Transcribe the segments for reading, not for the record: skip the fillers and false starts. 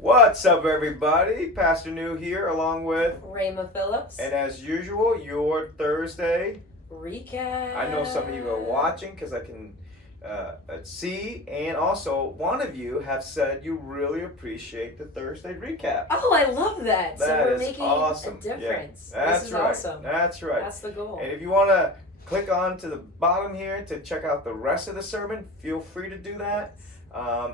What's up, everybody? Pastor New here, along with Rayma Phillips. and as usual, your Thursday Recap. I know some of you are watching because I can see, and also one of you have said you really appreciate the Thursday recap. Oh, I love that. So That we're is making awesome. a difference. Yeah, that's This is right. awesome. That's right. That's the goal. And if you want to click on to the bottom here to check out the rest of the sermon, feel free to do that.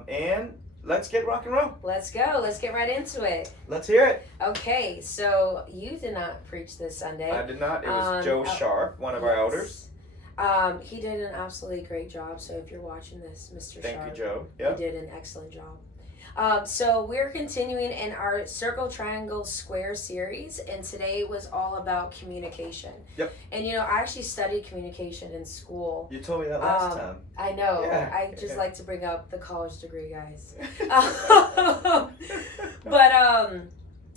And let's get rock and roll. Let's go. Let's get right into it. Let's hear it. Okay, so you did not preach this Sunday. I did not. It was Joe Sharp, one of our elders. He did an absolutely great job. So if you're watching this, Mr. Thank Sharp, you, Joe. Yep. you did an excellent job. So we're continuing in our Circle, Triangle, Square series, and today was all about communication. Yep. And I actually studied communication in school. You told me that last time. I know. Yeah. I just like to bring up the college degree, guys. But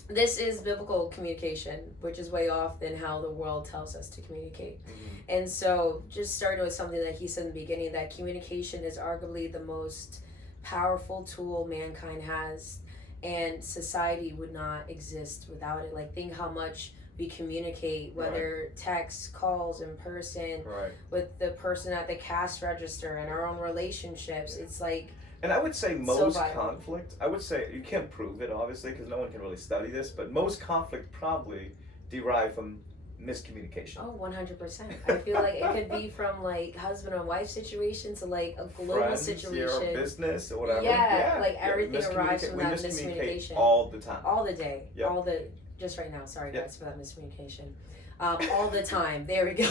this is biblical communication, which is way off than how the world tells us to communicate. Mm-hmm. And so just starting with something that he said in the beginning, that communication is arguably the most powerful tool mankind has, and society would not exist without it. Like, think how much we communicate, whether text, calls, in person, with the person at the cash register, and our own relationships. It's like, and I would say most so conflict, I would say, you can't prove it obviously because no one can really study this, but most conflict probably derive from miscommunication. Oh, 100%. I feel like it could be from like husband and wife situation to like a global Friends, situation. Or business or whatever. Yeah, like everything arrives from that miscommunication. All the time. All the day. Yep. Just right now. Sorry guys for that miscommunication. All the time. There we go.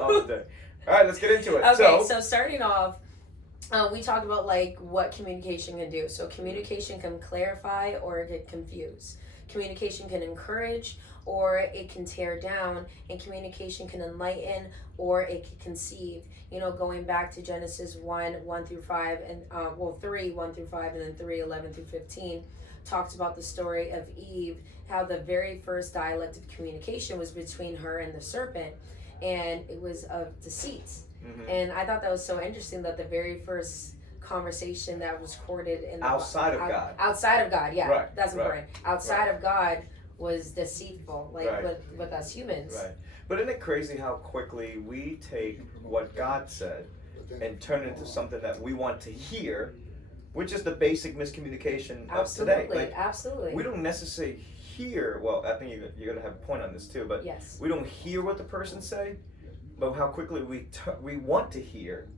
All the day. All right, let's get into it. Okay, so starting off, we talked about like what communication can do. So communication can clarify or it can confuse. Communication can encourage or it can tear down, and communication can enlighten or it can conceive. Going back to Genesis 1 through 5, and 3, 1 through 5, and then 3, 11 through 15, talks about the story of Eve, how the very first dialect of communication was between her and the serpent, and it was of deceit. Mm-hmm. And I thought that was so interesting that the very first conversation that was recorded in outside of God. Outside of God, yeah, right, that's important. Outside of God was deceitful, like with us humans. Right. But isn't it crazy how quickly we take what God said and turn it into something that we want to hear, which is the basic miscommunication of today. Like, absolutely. We don't necessarily hear. Well, I think you're gonna have a point on this too. But yes, we don't hear what the person say, but how quickly we want to hear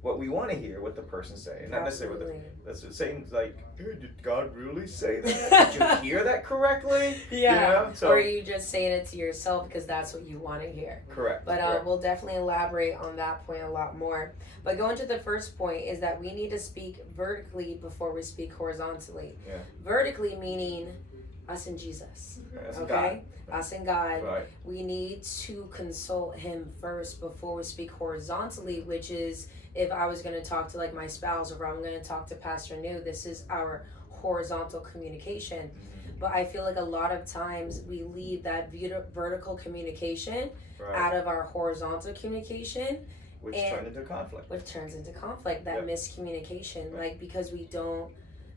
what we want to hear what the person say, and not necessarily what that's saying. Like, did God really say that? Did you hear that correctly? Yeah. So, or are you just saying it to yourself because that's what you want to hear? Correct. But we'll definitely elaborate on that point a lot more. But going to the first point is that we need to speak vertically before we speak horizontally. Yeah. Vertically meaning us and Jesus. Okay? Us and God. Right. We need to consult Him first before we speak horizontally, which is if I was going to talk to like my spouse or I'm going to talk to Pastor New, this is our horizontal communication. But I feel like a lot of times we leave that vertical communication out of our horizontal communication. Which turns into conflict. That miscommunication. Like, because we don't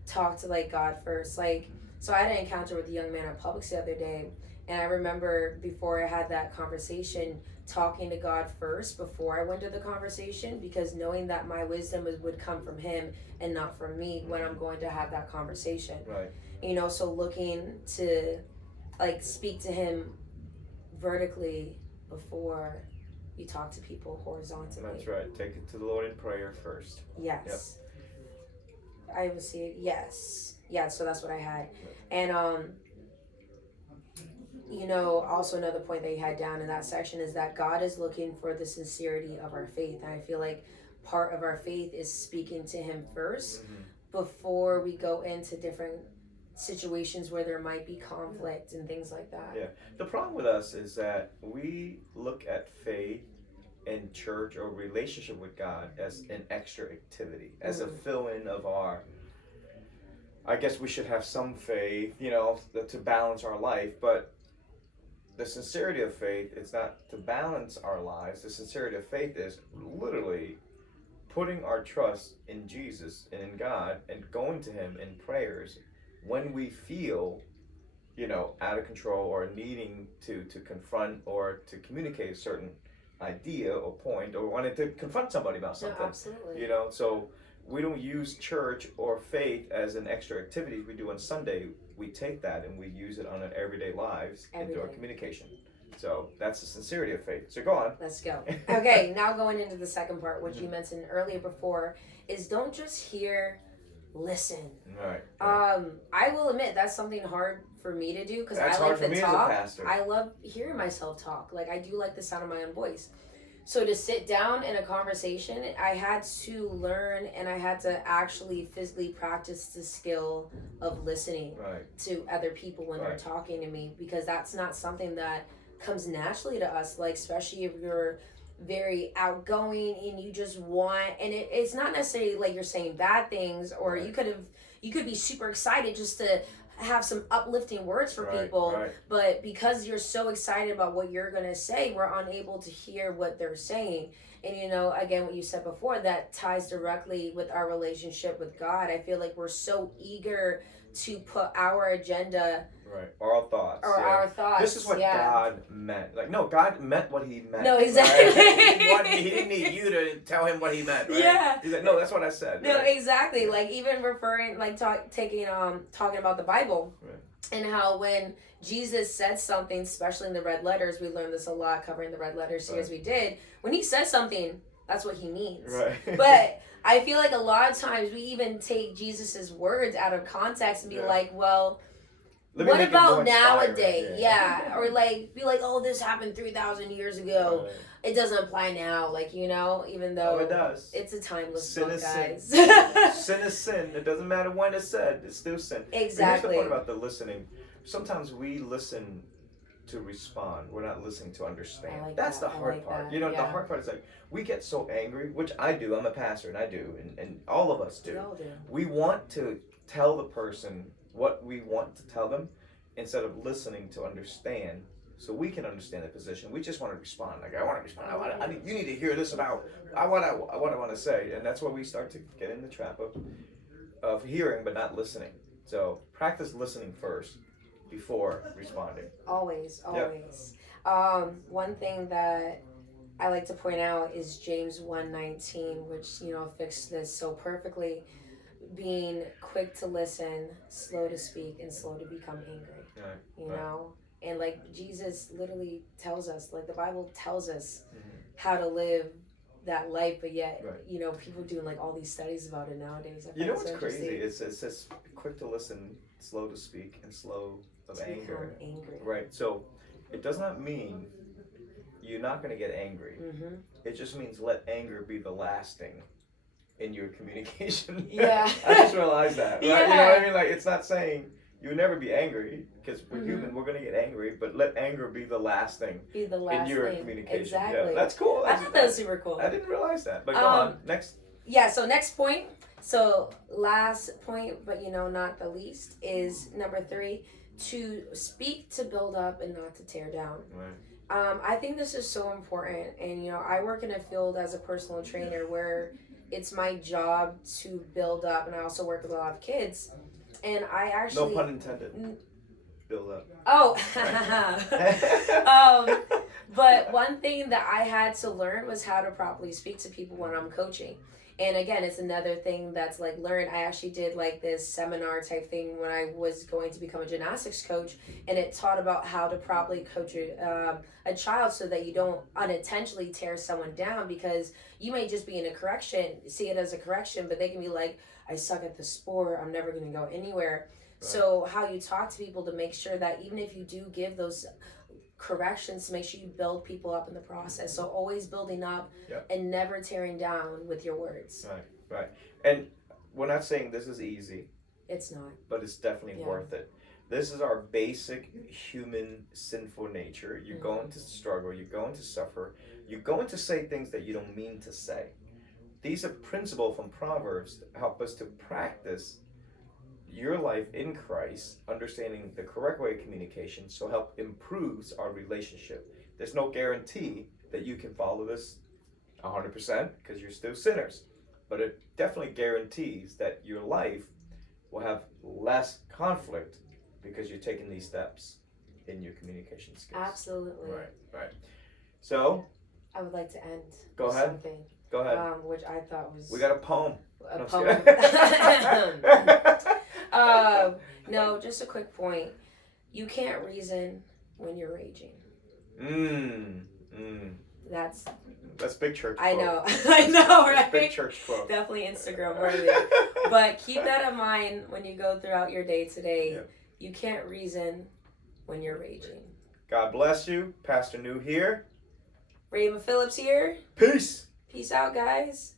talk to like God first. Like, so I had an encounter with a young man at Publix the other day, and I remember before I had that conversation, talking to God first before I went to the conversation, because knowing that my wisdom would come from Him and not from me when I'm going to have that conversation. Right. So looking to like speak to Him vertically before you talk to people horizontally. That's right. Take it to the Lord in prayer first. Yes. Yep. I would see it. Yes. Yeah, so that's what I had. And also another point that you had down in that section is that God is looking for the sincerity of our faith. And I feel like part of our faith is speaking to Him first before we go into different situations where there might be conflict and things like that. Yeah. The problem with us is that we look at faith in church or relationship with God as an extra activity, as a fill-in of our, I guess we should have some faith, to balance our life, but the sincerity of faith, it's not to balance our lives. The sincerity of faith is literally putting our trust in Jesus and in God and going to Him in prayers when we feel, out of control or needing to confront or to communicate a certain idea or point or wanting to confront somebody about No, something. absolutely. So we don't use church or faith as an extra activity we do on Sunday. We take that and we use it on our everyday lives into our communication. So that's the sincerity of faith. So go on. Let's go. Okay, now going into the second part, which you mentioned earlier before, is don't just hear, listen. Right. I will admit that's something hard for me to do because I That's like hard for to me talk. as a pastor. I love hearing myself talk. Like I do like the sound of my own voice. So to sit down in a conversation, I had to learn and I had to actually physically practice the skill of listening to other people when they're talking to me, because that's not something that comes naturally to us. Like especially if you're very outgoing and you just want, and it's not necessarily like you're saying bad things, or you could be super excited just to have some uplifting words for people, but because you're so excited about what you're gonna say, we're unable to hear what they're saying. And again, what you said before, that ties directly with our relationship with God. I feel like we're so eager to put our agenda, or our thoughts, our thoughts. This is what God meant. Like, no, God meant what He meant. No, exactly. He didn't need you to tell Him what He meant. Right? Yeah. He's like, no, that's what I said. No, exactly. Like even referring, like talking about the Bible, and how when Jesus said something, especially in the red letters, we learned this a lot covering the red letters series we did. When He says something, that's what He means. But I feel like a lot of times we even take Jesus's words out of context and be like, well, what about nowadays? Or like be like, oh, this happened 3,000 years ago. It doesn't apply now, like even though it does. It's a timeless sin book, is guys. Sin is sin. It doesn't matter when it's said; it's still sin. Exactly. But here's the point about the listening. Sometimes we listen to respond. We're not listening to understand. That's the hard part. The hard part is like we get so angry, which I do. I'm a pastor, and I do, and all of us do. We all do. We want to tell the person what we want to tell them instead of listening to understand, so we can understand the position. We just want to respond. Like, I want to respond. You need to hear this about what I want to say, and that's where we start to get in the trap of hearing but not listening. So practice listening first before responding. Always. One thing that I like to point out is James 1:19, which fixes this so perfectly. Being quick to listen, slow to speak, and slow to become angry. And like Jesus literally tells us, like the Bible tells us how to live that life, but yet people doing like all these studies about it nowadays. What's crazy? It says quick to listen, slow to speak, and slow of anger. Right. So it does not mean you're not going to get angry. It just means let anger be the last thing in your communication. I just realized that. Right? You know what I mean? Like, it's not saying you'll never be angry, because we're human, we're going to get angry, but let anger be the last thing in your communication. Exactly. That's cool. I thought that was super cool. I didn't realize that. But go on. Next. Yeah, so next point. So last point, but not the least, is number 3, to speak to build up and not to tear down. I think this is so important. And, I work in a field as a personal trainer where it's my job to build up, and I also work with a lot of kids. And I actually... No pun intended. Build up. Oh. But one thing that I had to learn was how to properly speak to people when I'm coaching. And again, it's another thing that's like learned. I actually did like this seminar type thing when I was going to become a gymnastics coach, and it taught about how to properly coach a child so that you don't unintentionally tear someone down, because you may just be in a correction, see it as a correction, but they can be like, I suck at the sport, I'm never going to go anywhere. So how you talk to people to make sure that even if you do give those corrections, to make sure you build people up in the process. So always building up and never tearing down with your words. Right. And we're not saying this is easy. It's not. But it's definitely worth it. This is our basic human sinful nature. You're going to struggle. You're going to suffer. You're going to say things that you don't mean to say. These are principles from Proverbs that help us to practice your life in Christ, understanding the correct way of communication, so help improves our relationship. There's no guarantee that you can follow this 100% because you're still sinners, but it definitely guarantees that your life will have less conflict because you're taking these steps in your communication skills. Absolutely. Right. So, I would like to end. Go with ahead. Something. Go ahead. Which I thought was. We got a poem. A No, I'm poem. just kidding. No, just a quick point. You can't reason when you're raging. That's big church quote. I know, right? That's big church quote. Definitely Instagram worthy. But keep that in mind when you go throughout your day today. Yeah. You can't reason when you're raging. God bless you. Pastor New here. Raymond Phillips here. Peace. Peace out, guys.